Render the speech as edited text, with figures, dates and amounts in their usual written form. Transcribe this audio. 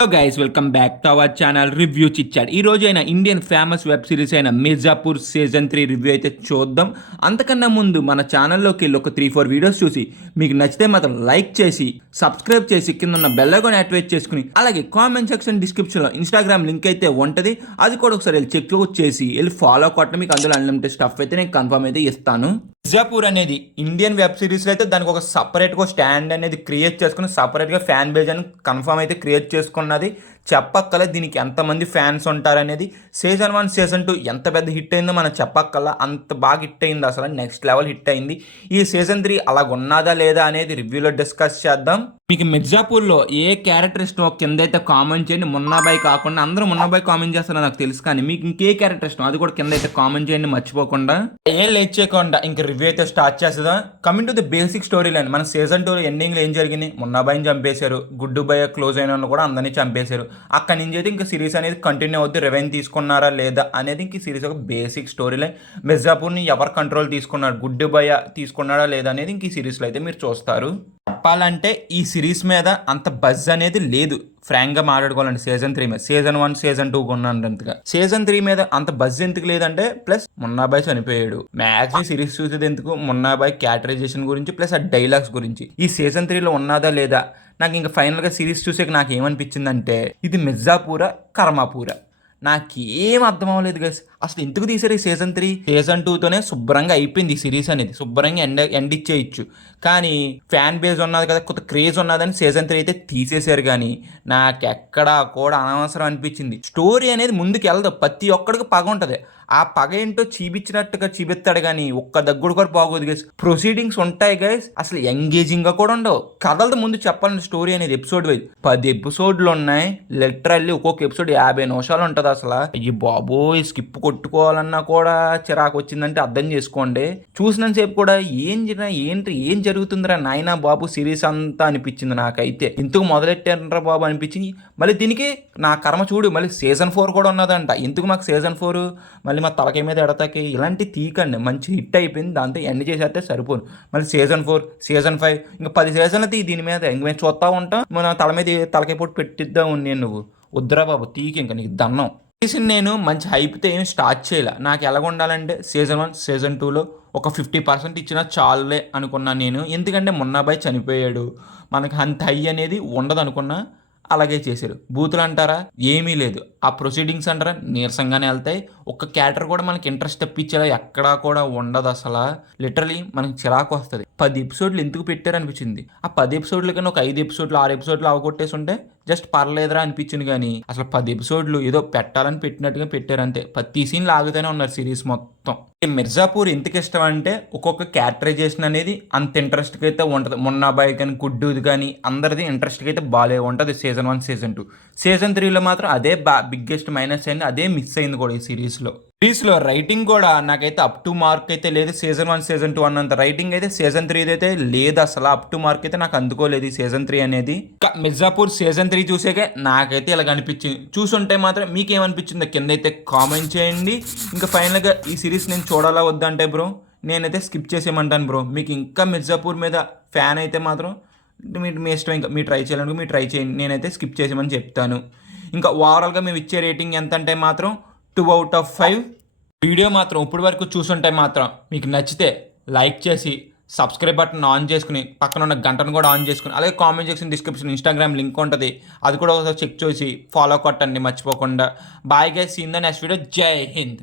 Hello guys, welcome back to our channel review చిచ్చాడ్. ఈ రోజు అయిన ఇండియన్ ఫేమస్ వెబ్ సిరీస్ అయిన మిర్జాపూర్ సీజన్ 3 రివ్యూ అయితే చూద్దాం. అంతకన్నా ముందు మన ఛానల్లోకి వెళ్ళి ఒక 3-4 వీడియోస్ చూసి మీకు నచ్చితే మాత్రం లైక్ చేసి సబ్స్క్రైబ్ చేసి కింద ఉన్న బెల్ ఐకాన్ యాక్టివేట్ చేసుకుని అలాగే కామెంట్ సెక్షన్ డిస్క్రిప్షన్లో ఇన్స్టాగ్రామ్ లింక్ అయితే ఉంటుంది. అది కూడా ఒకసారి వెళ్ళి చెక్ చేసి వెళ్ళి ఫాలో కొట్టడం. మీకు అందులో అన్లిమిటెడ్ స్టఫ్ అయితే నేను కన్ఫర్మ్ అయితే ఇస్తాను. మిర్జాపూర్ అనేది ఇండియన్ వెబ్ సిరీస్లో అయితే దానికి ఒక సపరేట్గా స్టాండ్ అనేది క్రియేట్ చేసుకుని సపరేట్గా ఫ్యాన్ బేజ్ అని కన్ఫర్మ్ అయితే క్రియేట్ చేసుకున్నది. చెప్పక్కలే దీనికి ఎంతమంది ఫ్యాన్స్ ఉంటారనేది. సీజన్ 1 సీజన్ 2 ఎంత పెద్ద హిట్ అయిందో మనం చెప్పక్కల్లా, అంత బాగా హిట్ అయింది, అసలు నెక్స్ట్ లెవెల్ హిట్ అయింది. ఈ సీజన్ 3 అలాగ ఉన్నదా లేదా అనేది రివ్యూలో డిస్కస్ చేద్దాం. మీకు మిర్జాపూర్లో ఏ క్యారెక్టర్ ఇష్టమో కింద అయితే కామెంట్ చేయండి. మున్నాబాయ్ కాకుండా అందరూ మున్నాబాయ్ కామెంట్ చేస్తారో నాకు తెలుసు, కానీ మీకు ఇంకే క్యారెక్టర్ ఇష్టం అది కూడా కింద అయితే కామెంట్ చేయండి మర్చిపోకుండా. ఏం లేట్ చేయకుండా ఇంక రివ్యూ అయితే స్టార్ట్ చేస్తుందా. Coming to the basic story line, మన సీజన్ 2 ఎండింగ్లో ఏం జరిగింది? మున్నాబాయిని చంపేశారు, గుడ్డు బాయ్ క్లోజ్ అయిన కూడా అందరినీ చంపేశారు. అక్కడి నుంచి అయితే ఇంకా సిరీస్ అనేది కంటిన్యూ అవుద్ది. రెవెన్యూ తీసుకున్నారా లేదా అనేది ఇంక సిరీస్ ఒక బేసిక్ స్టోరీ లైన్. మిర్జాపూర్ని ఎవరు కంట్రోల్ తీసుకున్నారు, గుడ్డు బాయ్ తీసుకున్నారా లేదా అనేది ఇంక ఈ సిరీస్లో అయితే మీరు చూస్తారు. చెప్పాలంటే ఈ సిరీస్ మీద అంత బజ్ అనేది లేదు, ఫ్రాంక్గా మాట్లాడుకోవాలండి. సీజన్ 3 మీద సీజన్ 1 సీజన్ 2 ఉన్నంతగా సీజన్ 3 మీద అంత బజ్ ఎందుకు లేదంటే, ప్లస్ మున్నాబాయ్ చనిపోయాడు. మ్యాక్సిమం సిరీస్ చూసేది ఎందుకు, మున్నాబాయ్ క్యారెక్టరైజేషన్ గురించి ప్లస్ ఆ డైలాగ్స్ గురించి. ఈ సీజన్ 3లో ఉన్నదా లేదా నాకు ఇంకా ఫైనల్గా సిరీస్ చూసాక నాకు ఏమనిపించిందంటే, ఇది మిర్జాపూరా కర్మాపూరా నాకేం అర్థం అవ్వలేదు గైస్. అసలు ఎందుకు తీసారు ఈ సీజన్ 3? సీజన్ 2తోనే శుభ్రంగా అయిపోయింది ఈ సిరీస్ అనేది, శుభ్రంగా ఎండ్ ఇచ్చేయచ్చు. కానీ ఫ్యాన్ బేస్ ఉన్నది కదా, కొత్త క్రేజ్ ఉన్నదని సీజన్ 3 అయితే తీసేశారు. కానీ నాకెక్కడా కూడా అనవసరం అనిపించింది. స్టోరీ అనేది ముందుకు వెళ్దాం, ప్రతి ఒక్కడికి పగ ఉంటుంది. ఆ పగ ఏంటో చూపించినట్టుగా చూపిస్తాడు, కానీ ఒక్క దగ్గర కూడా బాగోదు గైస్. ప్రొసీడింగ్స్ ఉంటాయి గైస్, అసలు ఎంగేజింగ్గా కూడా ఉండవు. కథలతో ముందు చెప్పాలంటే స్టోరీ అనేది ఎపిసోడ్ వైజ్ 10 ఎపిసోడ్లు ఉన్నాయి. లిటరల్లీ ఒక్కొక్క ఎపిసోడ్ 50 నిమిషాలు ఉంటుంది. అసలు అయ్యి బాబోయ్, స్కిప్ కొట్టుకోవాలన్నా కూడా చిరాకు వచ్చిందంటే అర్థం చేసుకోండి. చూసినంతసేపు కూడా ఏం జరుగుతుందిరా నాయనా బాబు సిరీస్ అంతా అనిపించింది నాకైతే. ఎందుకు మొదలెట్టారా బాబు అనిపించింది. మళ్ళీ దీనికి నా కర్మ చూడు, మళ్ళీ సీజన్ 4 కూడా ఉన్నదంట. ఎందుకు మాకు సీజన్ 4? మళ్ళీ మా తలకాయ మీద ఎడతాకి ఇలాంటి తీకండి. మంచి హిట్ అయిపోయింది, దాంతో ఎండ్ చేసేస్తే సరిపోను. మళ్ళీ సీజన్ 4 సీజన్ 5 ఇంకా 10 సీజన్లు తీ దీని మీద. ఇంక మేము చూస్తూ ఉంటాం, మన తల మీద తలకాయ పోటీ పెట్టిద్దాం. నేను నువ్వు వద్దురా బాబు తీకి, ఇంకా నీకు దన్నం. నేను మంచి హైప్తో ఏమి స్టార్ట్ చేయాలి. నాకు ఎలాగ ఉండాలంటే సీజన్ 1 సీజన్ 2లో ఒక 50% ఇచ్చినా చాలులే అనుకున్నాను నేను. ఎందుకంటే మున్నాబాయ్ చనిపోయాడు, మనకు అంత హై అనేది ఉండదు అనుకున్నా. అలాగే చేశారు. బూతులు అంటారా, ఏమీ లేదు. ఆ ప్రొసీడింగ్స్ అంటారా, నీరసంగానే వెళ్తాయి. ఒక్క క్యారెక్టర్ కూడా మనకి ఇంట్రెస్ట్ తెప్పించేలా ఎక్కడా కూడా ఉండదు. అసలు లిటరలీ మనకి చిరాకు వస్తుంది. 10 ఎపిసోడ్లు ఎందుకు పెట్టారు అనిపించింది. ఆ 10 ఎపిసోడ్లు కన్నా ఒక 5 ఎపిసోడ్లు 6 ఎపిసోడ్లు అవగొట్టేసి ఉంటే జస్ట్ పర్లేదురా అనిపించింది. కానీ అసలు 10 ఎపిసోడ్లు ఏదో పెట్టాలని పెట్టినట్టుగా పెట్టారు అంతే. ప్రతి సీన్ లాగుతూనే ఉన్నారు సిరీస్ మొత్తం. మిర్జాపూర్ ఎందుకు ఇష్టం అంటే, ఒక్కొక్క క్యారెక్టరైజేషన్ అనేది అంత ఇంట్రెస్ట్గా అయితే ఉంటుంది. మున్నాబాయ్ కానీ గుడ్డుది కానీ అందరిది ఇంట్రెస్ట్గా అయితే బాగా ఉంటుంది. సీజన్ 1 సీజన్ 2 సీజన్ 3లో మాత్రం అదే బిగ్గెస్ట్ మైనస్ అయింది, అదే మిస్ అయింది కూడా ఈ సిరీస్లో రైటింగ్ కూడా నాకైతే అప్ టు మార్క్ అయితే లేదు. సీజన్ 1 సీజన్ 2 అన్నంత రైటింగ్ అయితే సీజన్ 3 అయితే లేదు. అసలు అప్ టు మార్క్ అయితే నాకు అందుకోలేదు ఈ సీజన్ 3 అనేది. మిర్జాపూర్ సీజన్ 3 చూసాకే నాకైతే ఇలాగ అనిపించింది. చూసుంటే మాత్రం మీకేమనిపించిందో కింద అయితే కామెంట్ చేయండి. ఇంకా ఫైనల్గా ఈ సిరీస్ నేను చూడాలా వద్దంటే బ్రో, నేనైతే స్కిప్ చేసేయమంటాను బ్రో. మీకు ఇంకా మిర్జాపూర్ మీద ఫ్యాన్ అయితే మాత్రం మీ ఇష్టం, ఇంకా మీరు ట్రై చేయాలనుకో మీరు ట్రై చేయండి. నేనైతే స్కిప్ చేసేయమని చెప్తాను. ఇంకా ఓవరాల్గా మేము ఇచ్చే రేటింగ్ ఎంత అంటే మాత్రం 2/5. వీడియో మాత్రం ఇప్పుడు వరకు చూసుంటే మాత్రం మీకు నచ్చితే లైక్ చేసి సబ్స్క్రైబ్ బటన్ ఆన్ చేసుకుని పక్కన ఉన్న గంటను కూడా ఆన్ చేసుకుని, అలాగే comment section description Instagram link ఉంటుంది, అది కూడా ఒకసారి చెక్ చేసి ఫాలో కొట్టండి మర్చిపోకుండా. Bye guys, seen the next video. Jai Hind.